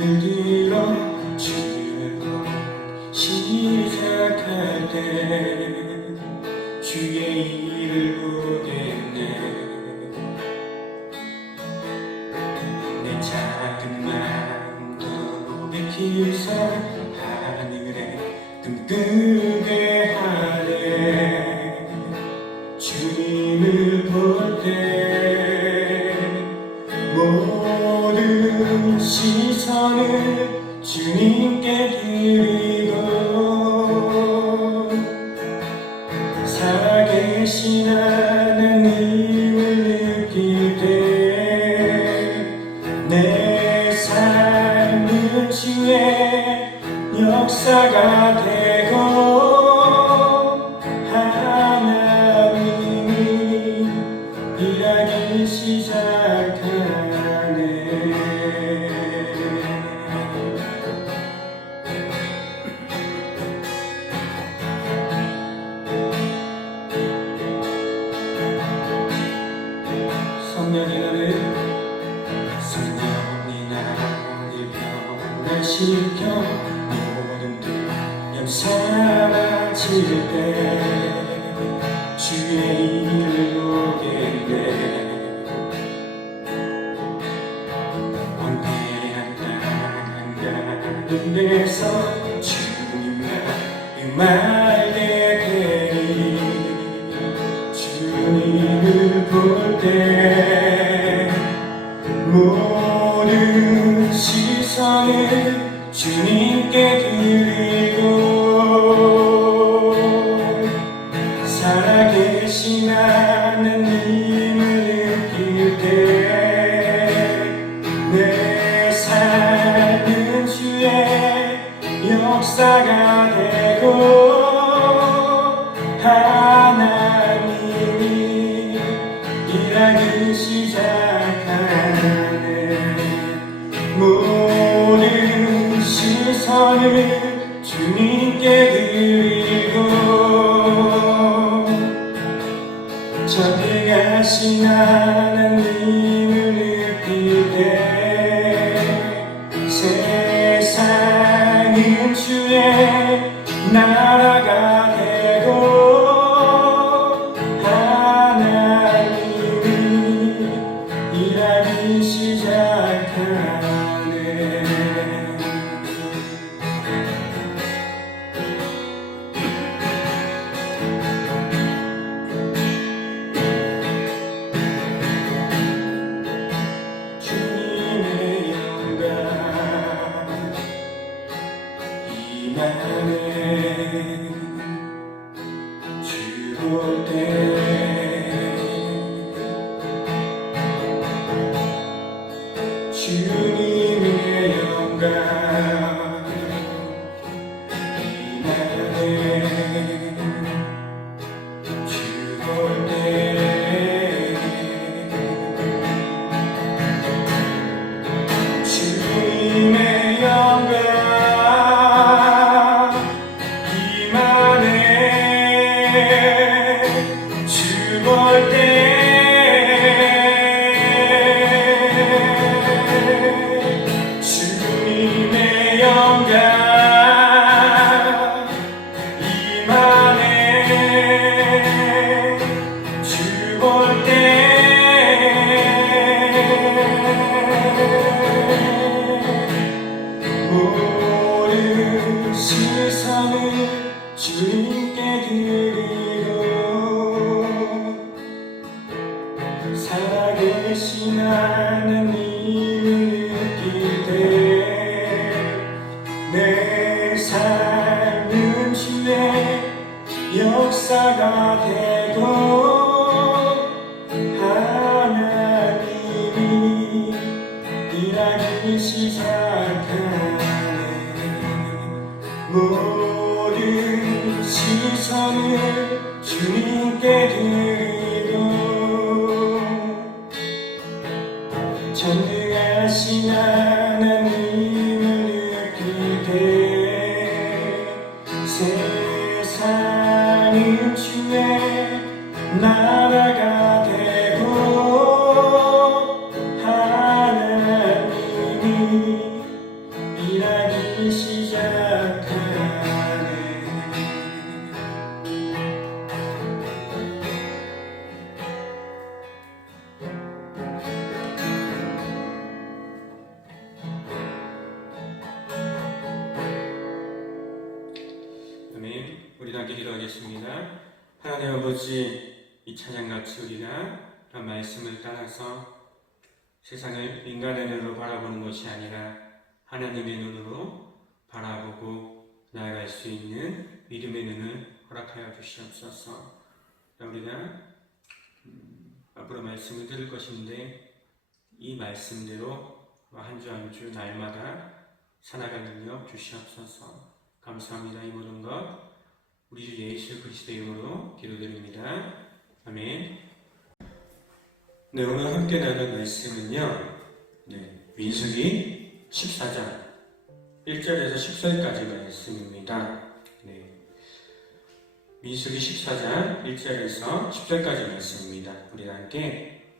늘 이뤄지는 시작할 때 주의 일을 보겠네. 내 작은 마음도 고백해서 하늘에 꿈꾸게 하네. 주님을 볼 때 모든 시선을 주님께 드리고 살아계신 하나님을 느낄 때 내 삶은 주의 역사가 되고 하나님이 일하기 시작하네. 성령이 나를 변화시켜 모든 두려움 사라질 때 주의 일을 보겠네. 황폐한 땅 한가운데서 주님과 음악에 되리. 주님을 볼 때 모든 시선을 주님께 드리고 살아계신 하나님을 느낄 때 내 삶은 주의 역사가 되고 하나님이 일하기 시작하네. 모든 시선을 주님께 드리고 전능하신 하나님을 느낄 때 세상은 주의 나라가 되고 하나님이 일하기 시작하네. 주님의 영광 임하네. 주 볼 때 주님의 영광 임하네. 주 볼 때 주님의 영광 임하네. 주 볼 때 주님의 영광 임하네. 주 볼 때 모든 시선을 주님께 드리고 살아계신 하나님을 느낄 때 내 삶은 주의 역사가 되고 하나님이 일하기 시작하네. 모든 시선을 주님께 드리고 전능하신 하나님을 느낄 때 세상은 주의 나라가 되고 하나님이 우리 함께 기도하겠습니다. 하나님 아버지, 이 찬양같이 우리가 말씀을 따라서 세상을 인간의 눈으로 바라보는 것이 아니라 하나님의 눈으로 바라보고 나아갈 수 있는 믿음의 눈을 허락하여 주시옵소서. 우리가 앞으로 말씀을 들을 것인데 이 말씀대로 한 주 한 주 날마다 살아갈 능력 주시옵소서. 감사합니다. 이 모든 것 우리 주 예수 그리스도의 이름으로 기도드립니다. 아멘. 네, 오늘 함께 나눌 말씀은요, 민수기 14장 1절에서 10절까지 말씀입니다. 민수기 14장 1절에서 10절까지 말씀입니다. 우리 함께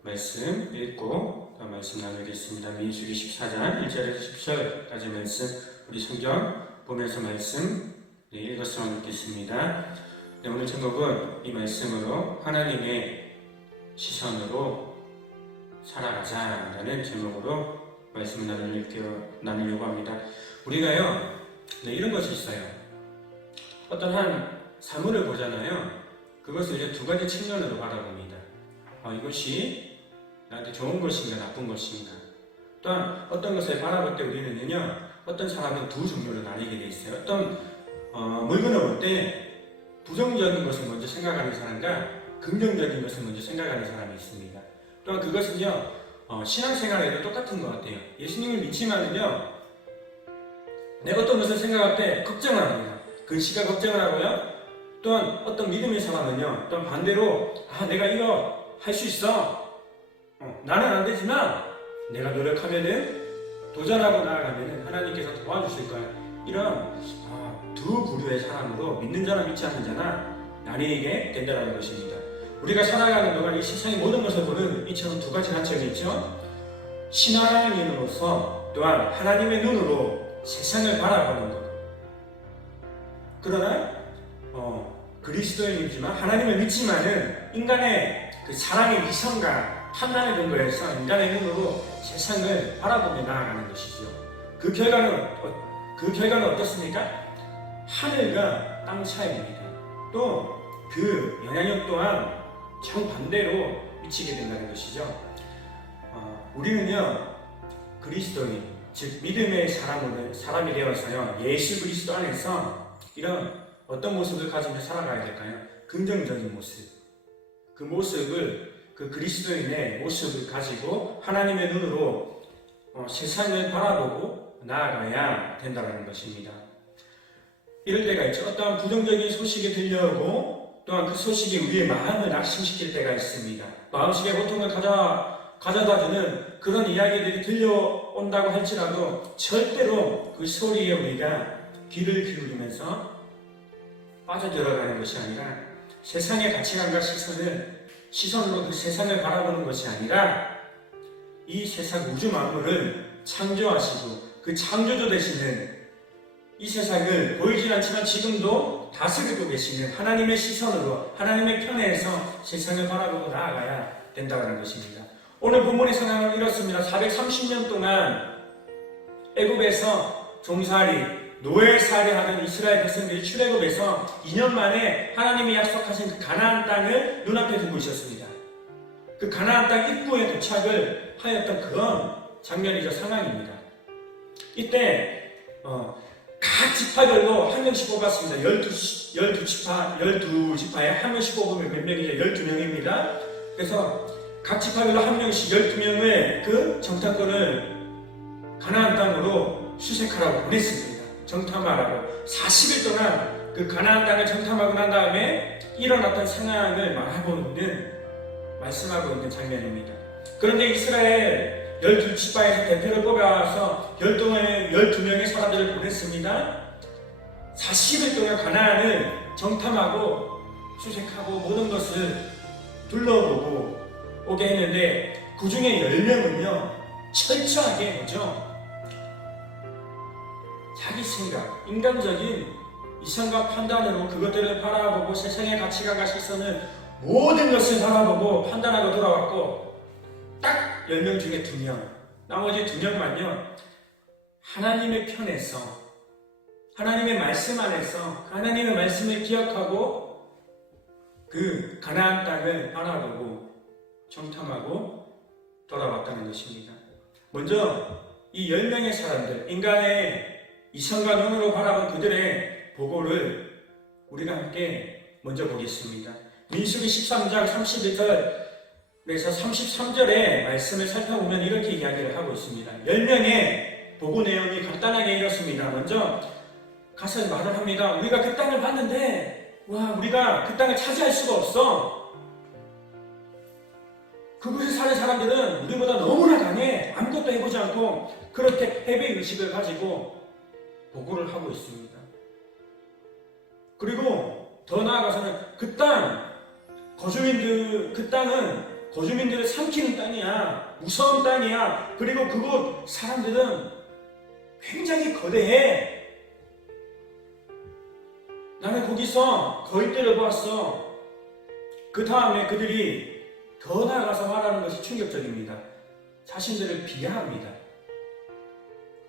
말씀 읽고 말씀 나누겠습니다. 민수기 14장 1절에서 10절까지 말씀 우리 성경 보면서 말씀 읽었으면 좋겠습니다. 오늘 제목은 이 말씀으로 하나님의 시선으로 살아가자라는 제목으로 말씀을 나누려고 합니다. 우리가요, 이런 것이 있어요. 어떤 한 사물을 보잖아요. 그것을 이제 두 가지 측면으로 바라봅니다. 이것이 나한테 좋은 것인가 나쁜 것인가. 또한 어떤 것을 바라볼 때 우리는요, 어떤 사람은 두 종류로 나뉘게 돼 있어요. 어떤 물건을 볼 때 부정적인 것을 먼저 생각하는 사람과 긍정적인 것을 먼저 생각하는 사람이 있습니다. 또한 그것은요, 신앙생활에도 똑같은 것 같아요. 예수님을 믿지만은요, 내가 어떤 것을 생각할 때 걱정을 합니다. 근시가 걱정을 하고요. 또한 어떤 믿음의 사람은요, 또한 반대로 내가 이거 할 수 있어. 나는 안 되지만 내가 노력하면은 도전하고 나아가면은 하나님께서 도와주실 거야. 이런 두 부류의 사람으로 믿는 자나 믿지 않는 자나 나뉘게 된다는 것입니다. 우리가 살아가는 동안 이 세상의 모든 것을 보는 이처럼 두 가지 관점이 있죠. 신앙인으로서 또한 하나님의 눈으로 세상을 바라보는 것. 그러나 그리스도인이지만 하나님을 믿지만은 인간의 그 사랑의 위선과 판단에 근거해서 인간의 눈으로 세상을 바라보며 나아가는 것이죠. 그 결과는 어떻습니까? 하늘과 땅 차이입니다. 또 그 영향력 또한 정반대로 미치게 된다는 것이죠. 우리는요, 그리스도인, 즉 믿음의 사람이 되어서요, 예수 그리스도 안에서 이런 어떤 모습을 가지며 살아가야 될까요? 긍정적인 모습. 그 모습을, 그 그리스도인의 모습을 가지고 하나님의 눈으로 세상을 바라보고 나아가야 된다는 것입니다. 이럴 때가 있죠. 어떠한 부정적인 소식이 들려오고 또한 그 소식이 우리의 마음을 낙심시킬 때가 있습니다. 마음속에 고통을 가져다주는 그런 이야기들이 들려온다고 할지라도 절대로 그 소리에 우리가 귀를 기울이면서 빠져들어가는 것이 아니라 세상의 가치관과 시선으로 그 세상을 바라보는 것이 아니라 이 세상 우주 만물을 창조하시고 그 창조주 되시는 이 세상을 보이진 않지만 지금도 다스리고 계시는 하나님의 시선으로 하나님의 편에서 세상을 바라보고 나아가야 된다는 것입니다. 오늘 본문의 상황은 이렇습니다. 430년 동안 애굽에서 종살이, 노예살이 하던 이스라엘 백성들이 출애굽에서 2년 만에 하나님이 약속하신 그 가나안 땅을 눈앞에 두고 있었습니다. 그 가나안 땅 입구에 도착을 하였던 그런 장면이죠. 상황입니다. 이때 각 지파별로 한 명씩 뽑았습니다. 12지파에 한 명씩 뽑으면 몇 명이죠? 12명입니다. 그래서 각 지파별로 한 명씩 12명의 그 정탐꾼을 가나안 땅으로 수색하라고 보냈습니다. 정탐하라고. 40일 동안 그 가나안 땅을 정탐하고 난 다음에 일어났던 상황을 말씀하고 있는 장면입니다. 그런데 이스라엘 12지파에서 대표를 뽑아서 12명의 사람들을 보냈습니다. 40일 동안 가나안을 정탐하고 수색하고 모든 것을 둘러보고 오게 했는데 그 중에 10명은요 철저하게 뭐죠? 자기 생각, 인간적인 이성과 판단으로 그것들을 바라보고 세상의 가치관과 시선을 모든 것을 바라보고 판단하고 돌아왔고 딱 10명 중에 2명, 나머지 2명만요 하나님의 편에서 하나님의 말씀 안에서 하나님의 말씀을 기억하고 그 가나안 땅을 바라보고 정탐하고 돌아왔다는 것입니다. 먼저 이 10명의 사람들, 인간의 이성과 눈으로 바라본 그들의 보고를 우리가 함께 먼저 보겠습니다. 민수기 13장 31절에서 33절의 말씀을 살펴보면 이렇게 이야기를 하고 있습니다. 10명의 보고 내용이 간단하게 이렇습니다. 먼저 가서 말을 합니다. 우리가 그 땅을 봤는데 우리가 그 땅을 차지할 수가 없어. 그곳에 사는 사람들은 우리보다 너무나 강해. 아무것도 해보지 않고 그렇게 패배의식을 가지고 보고를 하고 있습니다. 그리고 더 나아가서는 그 땅은 거주민들을 삼키는 땅이야. 무서운 땅이야. 그리고 그곳 사람들은 굉장히 거대해. 나는 거기서 거인들을 보았어. 그 다음에 그들이 더 나아가서 말하는 것이 충격적입니다. 자신들을 비하합니다.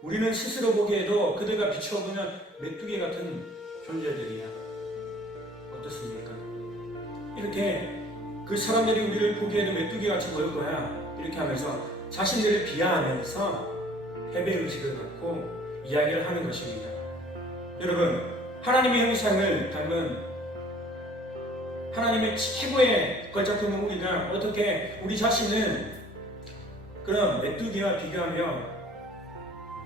우리는 스스로 보기에도 그들과 비춰보면 메뚜기 같은 존재들이야. 어떻습니까? 이렇게 그 사람들이 우리를 보기에도 메뚜기같이 보일 거야. 이렇게 하면서 자신들을 비하하면서 패배의식을 갖고 이야기를 하는 것입니다. 여러분, 하나님의 형상을 닮은 하나님의 최고의 걸작품은 우리가 어떻게 우리 자신을 그런 메뚜기와 비교하며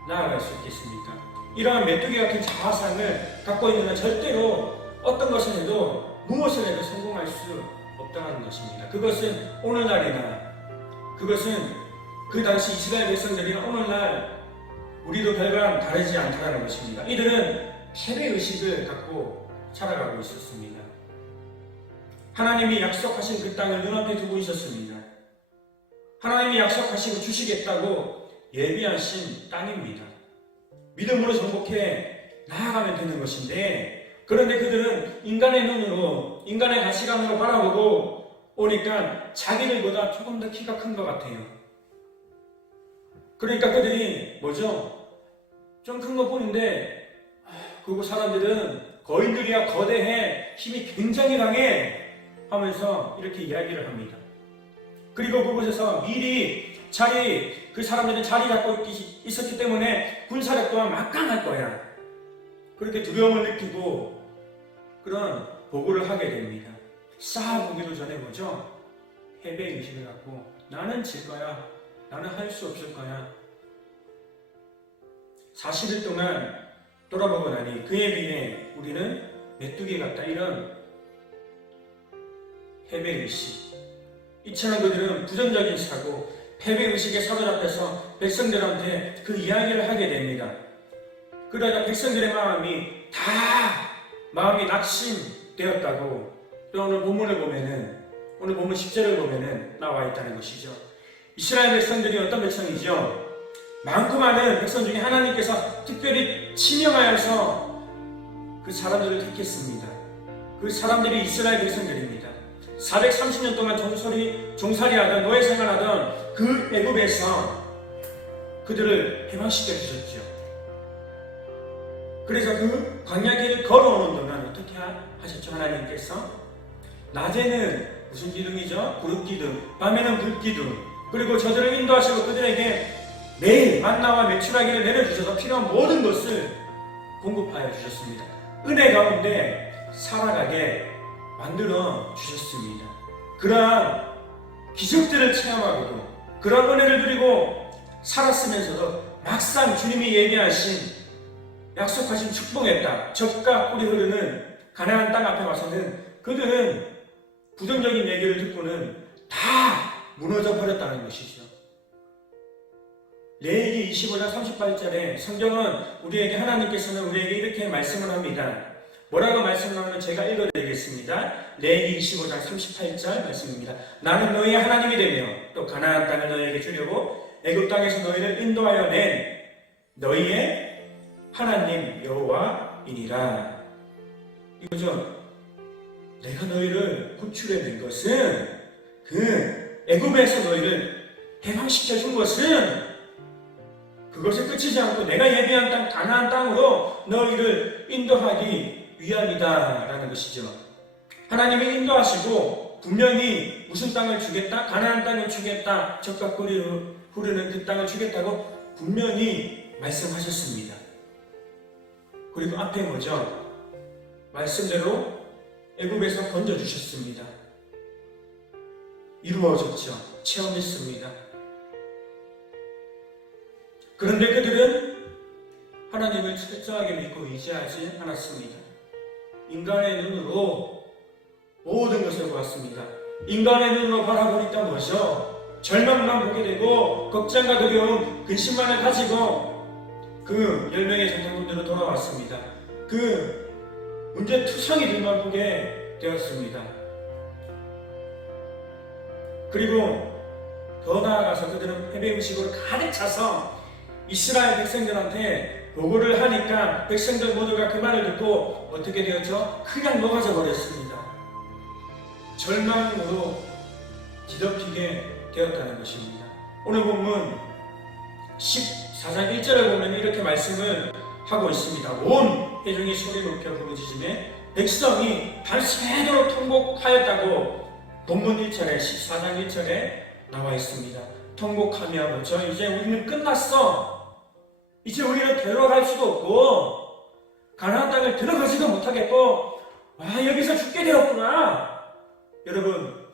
나아갈 수 있겠습니까? 이러한 메뚜기 같은 자아상을 갖고 있는 한 절대로 어떤 것을 해도 무엇을 해도 성공할 수 없다는 것입니다. 그것은 오늘날이나 그것은 그 당시 이스라엘 백성들이나 오늘날 우리도 별반 다르지 않다는 것입니다. 이들은 패배의식을 갖고 살아가고 있었습니다. 하나님이 약속하신 그 땅을 눈앞에 두고 있었습니다. 하나님이 약속하시고 주시겠다고 예비하신 땅입니다. 믿음으로 정복해 나아가면 되는 것인데, 그런데 그들은 인간의 눈으로, 인간의 가시관으로 바라보고 오니까 자기들보다 조금 더 키가 큰 것 같아요. 그러니까 그들이 뭐죠? 좀 큰 거 보는데 그곳 사람들은 거인들이야, 거대해, 힘이 굉장히 강해 하면서 이렇게 이야기를 합니다. 그리고 그곳에서 미리 그 사람들은 자리 잡고 있었기 때문에 군사력 또한 막강할 거야. 그렇게 두려움을 느끼고 그런 보고를 하게 됩니다. 쌓아보기도 전에 뭐죠? 패배의식을 갖고 나는 질 거야. 나는 할 수 없을 거야. 40일 동안 돌아보고 나니 그에 비해 우리는 메뚜기 같다. 이런 패배의식. 이처럼 그들은 부정적인 사고, 패배의식에 사로잡혀서 백성들한테 그 이야기를 하게 됩니다. 그러다 백성들의 마음이 낙심되었다고 또 오늘 본문 10절을 보면은 나와 있다는 것이죠. 이스라엘 백성들이 어떤 백성이죠? 많고 많은 백성 중에 하나님께서 특별히 지명하여서 그 사람들을 택했습니다. 그 사람들이 이스라엘 백성들입니다. 430년 동안 종살이하던 노예 생활하던 그 애굽에서 그들을 해방시켜 주셨죠. 그래서 그 광야길을 걸어오는 동안 어떻게 하셨죠? 하나님께서 낮에는 무슨 기둥이죠? 구름기둥, 밤에는 불기둥, 그리고 저들을 인도하시고 그들에게 매일 만나와 메추라기를 내려주셔서 필요한 모든 것을 공급하여 주셨습니다. 은혜 가운데 살아가게 만들어 주셨습니다. 그러한 기적들을 체험하고도 그런 은혜를 누리고 살았으면서도 막상 주님이 예비하신 약속하신 축복의 땅, 젖과 꿀이 흐르는 가나안 땅 앞에 와서는 그들은 부정적인 얘기를 듣고는 다 무너져 버렸다는 것이죠. 레위기 25장 38절에 성경은 하나님께서는 우리에게 이렇게 말씀을 합니다. 뭐라고 말씀을 하면 제가 읽어드리겠습니다. 레위기 25장 38절 말씀입니다. 나는 너희의 하나님이 되며 또 가나안 땅을 너희에게 주려고 애굽 땅에서 너희를 인도하여 낸 너희의 하나님 여호와이니라. 이거죠. 내가 너희를 구출해낸 것은 그 애굽에서 너희를 해방시켜 준 것은 그 그것이 끝이지 않고 내가 예비한 땅 가나안 땅으로 너희를 인도하기 위함이다 라는 것이죠. 하나님이 인도하시고 분명히 무슨 땅을 주겠다? 가나안 땅을 주겠다. 젖과 꿀이 흐르는 그 땅을 주겠다고 분명히 말씀하셨습니다. 그리고 앞에 뭐죠? 말씀대로 애굽에서 건져주셨습니다. 이루어졌죠. 체험했습니다. 그런데 그들은 하나님을 철저하게 믿고 의지하지 않았습니다. 인간의 눈으로 모든 것을 보았습니다. 인간의 눈으로 바라보니까 뭐죠? 절망만 보게 되고 걱정과 두려움, 근심만을 가지고 그 10명의 전사분들은 돌아왔습니다. 그 문제투성이들만 보게 되었습니다. 그리고 더 나아가서 그들은 패배 음식으로 가득 차서 이스라엘 백성들한테 보고를 하니까 백성들 모두가 그 말을 듣고 어떻게 되었죠? 그냥 녹아져 버렸습니다. 절망으로 뒤덮이게 되었다는 것입니다. 오늘 본문 14장 1절을 보면 이렇게 말씀을 하고 있습니다. 온 회중이 소리 높여 부르짖으매 백성이 밤새도록 통곡하였다고 본문 1절에 14장 1절에 나와 있습니다. 통곡하며 뭐죠? 이제 우리는 끝났어. 이제 우리는 들어갈 수도 없고 가나안 땅을 들어가지도 못하겠고 여기서 죽게 되었구나. 여러분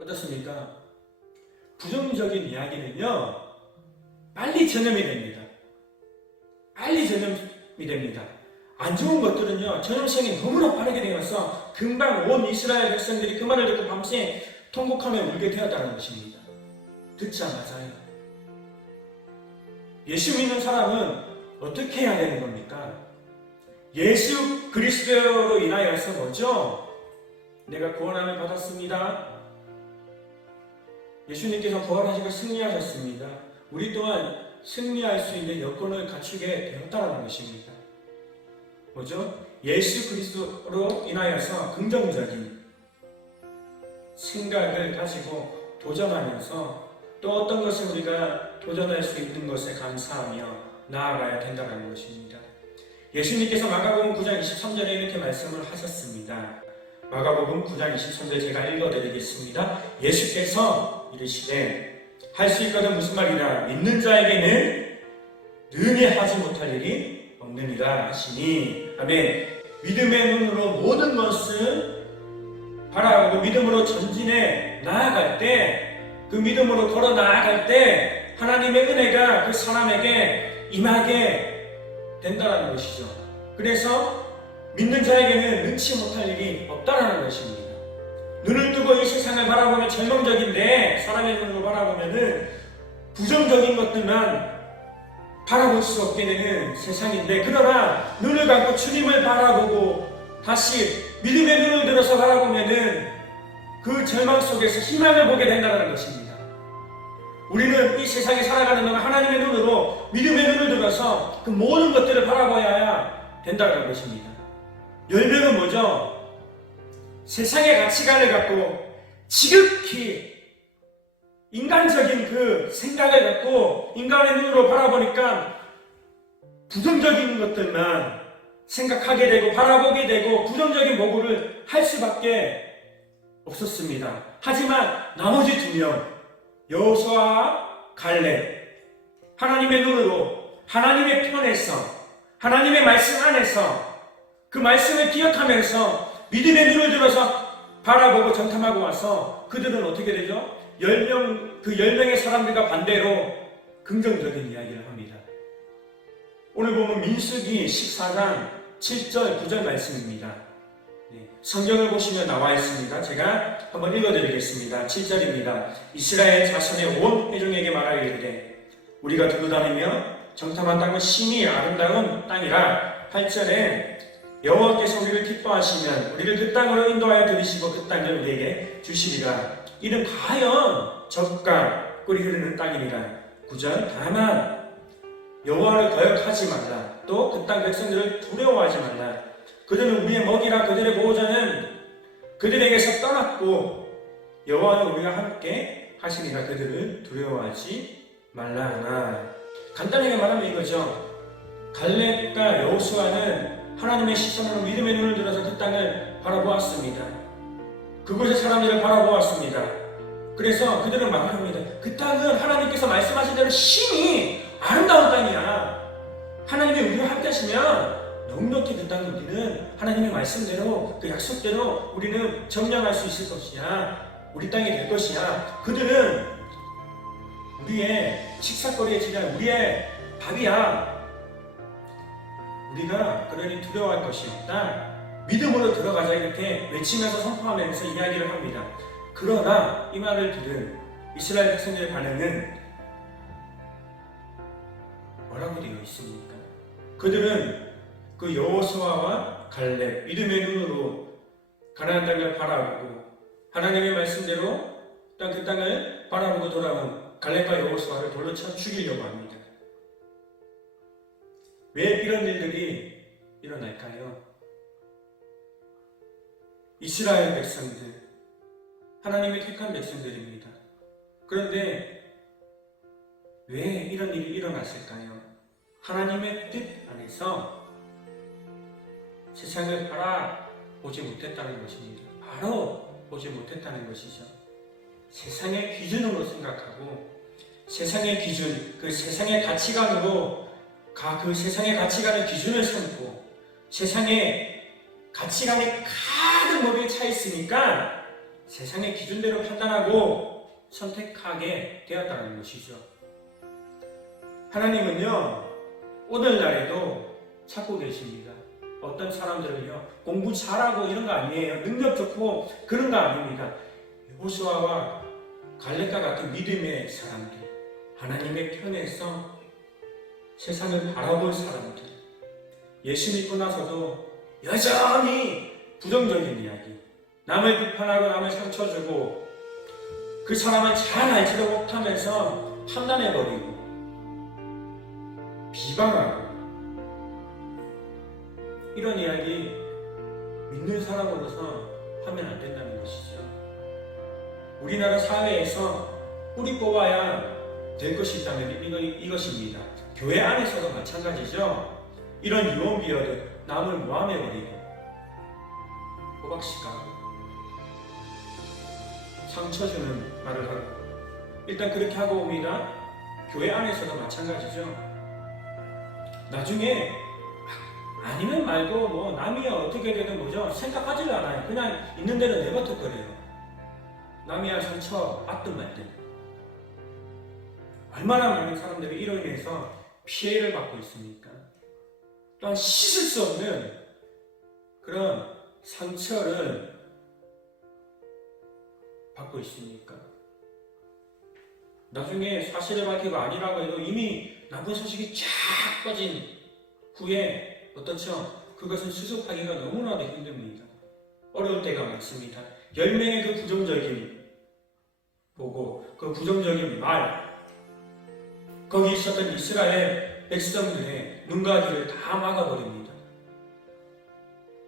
어떻습니까? 부정적인 이야기는요 빨리 전염이 됩니다. 빨리 전염이 됩니다. 안 좋은 것들은요 전염성이 너무나 빠르게 되어서 금방 온 이스라엘 백성들이 그 말을 듣고 밤새 통곡하며 울게 되었다는 것입니다. 듣자마자요. 예수 믿는 사람은 어떻게 해야 되는 겁니까? 예수 그리스도로 인하여서 뭐죠? 내가 구원함을 받았습니다. 예수님께서 부활하시고 승리하셨습니다. 우리 또한 승리할 수 있는 여건을 갖추게 되었다는 것입니다. 뭐죠? 예수 그리스도로 인하여서 긍정적인 생각을 가지고 도전하면서 또 어떤 것을 우리가 도전할 수 있는 것에 감사하며 나아가야 된다는 것입니다. 예수님께서 마가복음 9장 23절에 이렇게 말씀을 하셨습니다. 마가복음 9장 23절 제가 읽어드리겠습니다. 예수께서 이르시되 할 수 있거든 무슨 말이라 믿는 자에게는 능히 하지 못할 일이 없느니라 하시니 아멘. 믿음의 눈으로 모든 것을 바라보고 믿음으로 전진해 나아갈 때 그 믿음으로 걸어 나아갈 때 하나님의 은혜가 그 사람에게 임하게 된다는 것이죠. 그래서 믿는 자에게는 능치 못할 일이 없다는 것입니다. 눈을 뜨고 이 세상을 바라보면 절망적인데 사람의 눈으로 바라보면은 부정적인 것들만 바라볼 수 없게 되는 세상인데 그러나 눈을 감고 주님을 바라보고 다시 믿음의 눈을 들어서 바라보면은 그 절망 속에서 희망을 보게 된다는 것입니다. 우리는 이 세상에 살아가는 동안 하나님의 눈으로 믿음의 눈을 들어서 그 모든 것들을 바라봐야 된다는 것입니다. 열매는 뭐죠? 세상의 가치관을 갖고 지극히 인간적인 그 생각을 갖고 인간의 눈으로 바라보니까 부정적인 것들만 생각하게 되고 바라보게 되고 부정적인 보고를 할 수밖에 없었습니다. 하지만 나머지 2명 여호수아와 갈렙 하나님의 눈으로 하나님의 편에서 하나님의 말씀 안에서 그 말씀을 기억하면서 믿음의 눈을 들어서 바라보고 정탐하고 와서 그들은 어떻게 되죠? 10명의 사람들과 반대로 긍정적인 이야기를 합니다. 오늘 보면 민수기 14장 7절 9절 말씀입니다. 성경을 보시면 나와 있습니다. 제가 한번 읽어드리겠습니다. 7절입니다. 이스라엘 자손의 온 회중에게 말하기를 우리가 두루 다니며 정탐한 땅은 심히 아름다운 땅이라 8절에 여호와께서 우리를 기뻐하시면 우리를 그 땅으로 인도하여 들이시고 그 땅을 우리에게 주시리라. 이는 과연 젖과 꿀이 흐르는 땅이니라. 9절 다만 여호와를 거역하지 말라. 또 그 땅 백성들을 두려워하지 말라. 그들은 우리의 먹이라 그들의 보호자는 그들에게서 떠났고 여호와는 우리와 함께 하시니라. 그들을 두려워하지 말라 하나. 간단하게 말하면 이거죠. 갈렙과 여호수아는 하나님의 시선으로 믿음의 눈을 들어서 그 땅을 바라보았습니다. 그곳의 사람들을 바라보았습니다. 그래서 그들은 말을 합니다. 그 땅은 하나님께서 말씀하신 대로 심히 아름다운 땅이야. 하나님이 우리와 함께 하시면 넉넉히 그 땅을 우리는 하나님의 말씀대로 그 약속대로 우리는 점령할 수 있을 것이야. 우리 땅이 될 것이야. 그들은 우리의 식사거리에 지난 우리의 밥이야. 우리가 그러니 두려워할 것이 없다. 믿음으로 들어가자 이렇게 외치면서 선포하면서 이야기를 합니다. 그러나 이 말을 들은 이스라엘 백성들의 반응은 뭐라고 되어 있습니까? 그들은 그 여호수아와 갈렙 믿음의 눈으로 가나안 땅을 바라보고 하나님의 말씀대로 그 땅을 바라보고 돌아온 갈렙과 여호수아를 돌로 쳐 죽이려고 합니다. 왜 이런 일들이 일어날까요? 이스라엘 백성들, 하나님의 택한 백성들입니다. 그런데 왜 이런 일이 일어났을까요? 하나님의 뜻 안에서 세상을 바라보지 못했다는 것입니다. 바로 보지 못했다는 것이죠. 세상의 기준으로 생각하고 세상의 기준, 그 세상의 가치관으로 그 세상의 가치관의 기준을 삼고 세상의 가치관이 가득 머리에 차 있으니까 세상의 기준대로 판단하고 선택하게 되었다는 것이죠. 하나님은요, 오늘날에도 찾고 계십니다. 어떤 사람들을요, 공부 잘하고 이런 거 아니에요. 능력 좋고 그런 거 아닙니다. 여호수아와 갈렙과 같은 믿음의 사람들, 하나님의 편에서 세상을 바라볼 사람들, 예수 믿고 나서도 여전히 부정적인 이야기, 남을 비판하고 남을 상처주고 그 사람을 잘 알지도 못하면서 판단해버리고 비방하고 이런 이야기 믿는 사람으로서 하면 안 된다는 것이죠. 우리나라 사회에서 뿌리 뽑아야 될 것이 있다면 이것입니다. 교회 안에서도 마찬가지죠. 이런 유언비어들 남을 모함해버리고 호박식하고 상처주는 말을 하고 일단 그렇게 하고 옵니다. 교회 안에서도 마찬가지죠. 나중에 아니면 말고 뭐 남이 어떻게 되든 뭐죠 생각하지를 않아요. 그냥 있는 대로 내버려둬요. 남이야 상처 받든 말든. 얼마나 많은 사람들이 이로 인해서 피해를 받고 있습니까? 또한 씻을 수 없는 그런 상처를 받고 있습니까? 나중에 사실을 밝히고 아니라고 해도 이미 나쁜 소식이 쫙 퍼진 후에 어떻죠? 그것은 수습하기가 너무나도 힘듭니다. 어려울 때가 많습니다. 10명의 그 부정적인 보고 그 부정적인 말 거기 있었던 이스라엘 백성들의 눈과 귀를 다 막아버립니다.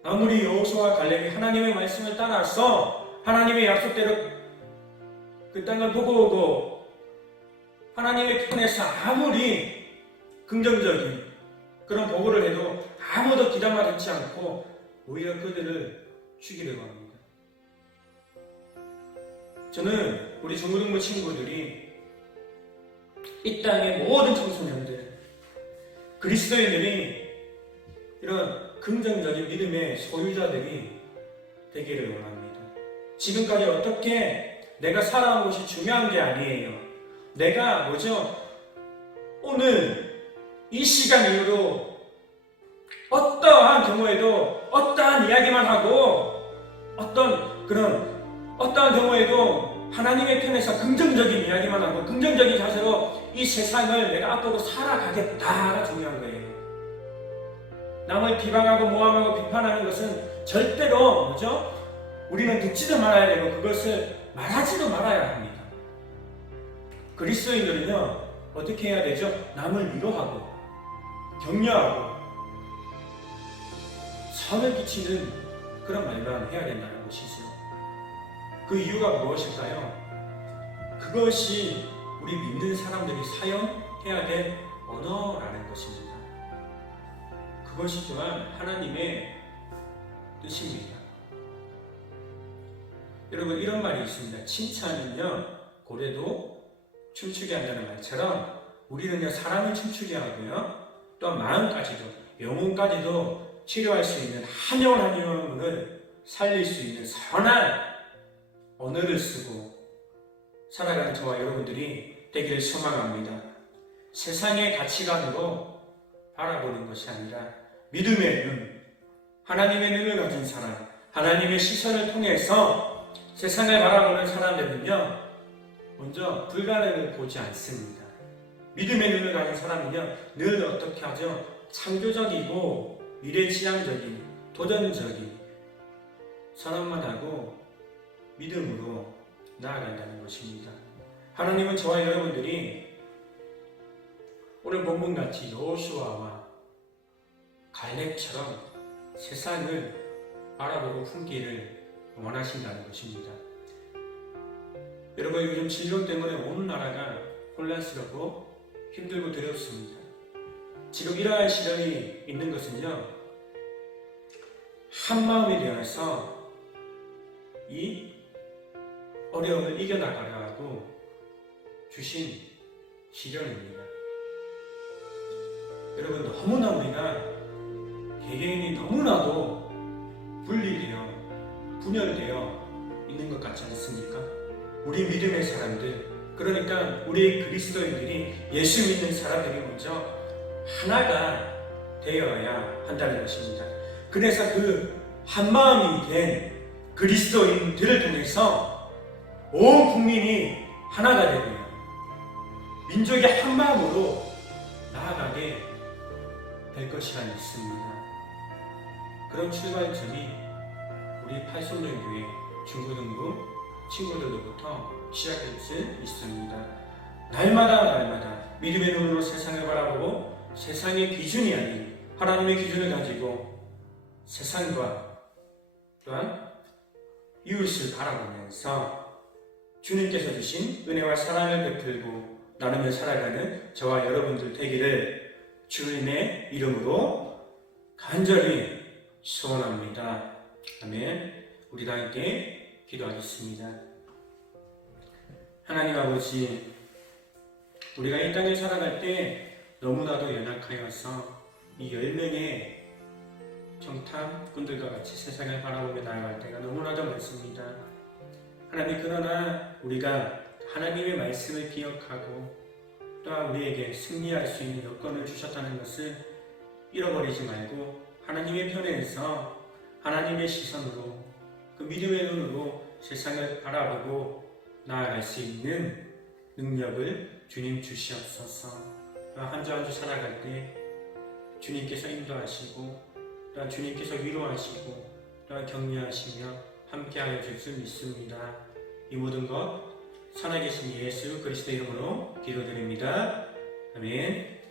아무리 여호수아와 갈렙이 하나님의 말씀을 따라서 하나님의 약속대로 그 땅을 보고 오고 하나님의 편에서 아무리 긍정적인 그런 보고를 해도 아무도 귀담아 듣지 않고 오히려 그들을 죽이려고 합니다. 저는 우리 중고등부 친구들이 이 땅의 모든 청소년들, 그리스도인들이 이런 긍정적인 믿음의 소유자들이 되기를 원합니다. 지금까지 어떻게 내가 살아온 것이 중요한 게 아니에요. 내가 오늘 이 시간 이후로 어떠한 경우에도 어떠한 이야기만 하고 어떠한 경우에도 하나님의 편에서 긍정적인 이야기만 하고 긍정적인 자세로 이 세상을 내가 앞으로 살아가겠다가 중요한 거예요. 남을 비방하고 모함하고 비판하는 것은 절대로 우리는 듣지도 말아야 되고 그것을 말하지도 말아야 합니다. 그리스도인들은요 어떻게 해야 되죠? 남을 위로하고 격려하고 선을 끼치는 그런 말만 해야 된다는 것이죠. 그 이유가 무엇일까요? 그것이 우리 믿는 사람들이 사용해야 될 언어라는 것입니다. 그것이 또한 하나님의 뜻입니다. 여러분, 이런 말이 있습니다. 칭찬은요, 고래도 춤추게 한다는 말처럼 우리는요, 사람을 춤추게 하고요, 또한 마음까지도, 영혼까지도 치료할 수 있는 한 영혼 한 영혼을 살릴 수 있는 선한 언어를 쓰고 살아가는 저와 여러분들이 되기를 소망합니다. 세상의 가치관으로 바라보는 것이 아니라 믿음의 눈, 하나님의 눈을 가진 사람, 하나님의 시선을 통해서 세상을 바라보는 사람들은요, 먼저 불가능을 보지 않습니다. 믿음의 눈을 가진 사람은요, 늘 어떻게 하죠? 창조적이고 미래지향적인, 도전적인 선언만 하고 믿음으로 나아간다는 것입니다. 하나님은 저와 여러분들이 오늘 본문같이 여호수아와 갈렙처럼 세상을 바라보고 품기를 원하신다는 것입니다. 여러분, 요즘 질병 때문에 온 나라가 혼란스럽고 힘들고 두렵습니다. 지금 이러한 시련이 있는 것은요, 한마음이 되어서 이 어려움을 이겨나가라고 주신 시련입니다. 여러분, 너무나 우리가 개개인이 너무나도 분리되어 분열되어 있는 것 같지 않습니까? 우리 믿음의 사람들, 그러니까 우리 그리스도인들이, 예수 믿는 사람들이 먼저 하나가 되어야 한다는 것입니다. 그래서 그 한마음이 된 그리스도인들을 통해서 온 국민이 하나가 되고요, 민족이 한마음으로 나아가게 될 것이라 믿습니다. 그런 출발점이 우리 팔송전교회 중고등부 친구들로부터 시작될 수 있습니다. 날마다 믿음의 눈으로 세상을 바라보고 세상의 기준이 아닌 하나님의 기준을 가지고 세상과 또한 이웃을 바라보면서 주님께서 주신 은혜와 사랑을 베풀고 나누며 살아가는 저와 여러분들 되기를 주님의 이름으로 간절히 소원합니다. 아멘. 우리 다 함께 기도하겠습니다. 하나님 아버지, 우리가 이 땅에 살아갈 때 너무나도 연약하여서 이 10명의 정탐꾼들과 같이 세상을 바라보며 나아갈 때가 너무나도 많습니다. 하나님, 그러나 우리가 하나님의 말씀을 기억하고 또한 우리에게 승리할 수 있는 여건을 주셨다는 것을 잃어버리지 말고 하나님의 편에서 하나님의 시선으로, 그 믿음의 눈으로 세상을 바라보고 나아갈 수 있는 능력을 주님 주시옵소서. 한 주 한 주 살아갈 때 주님께서 인도하시고 또한 주님께서 위로하시고 또한 격려하시며 함께하여 줄 줄 믿습니다. 이 모든 것 살아계신 예수 그리스도 이름으로 기도드립니다. 아멘.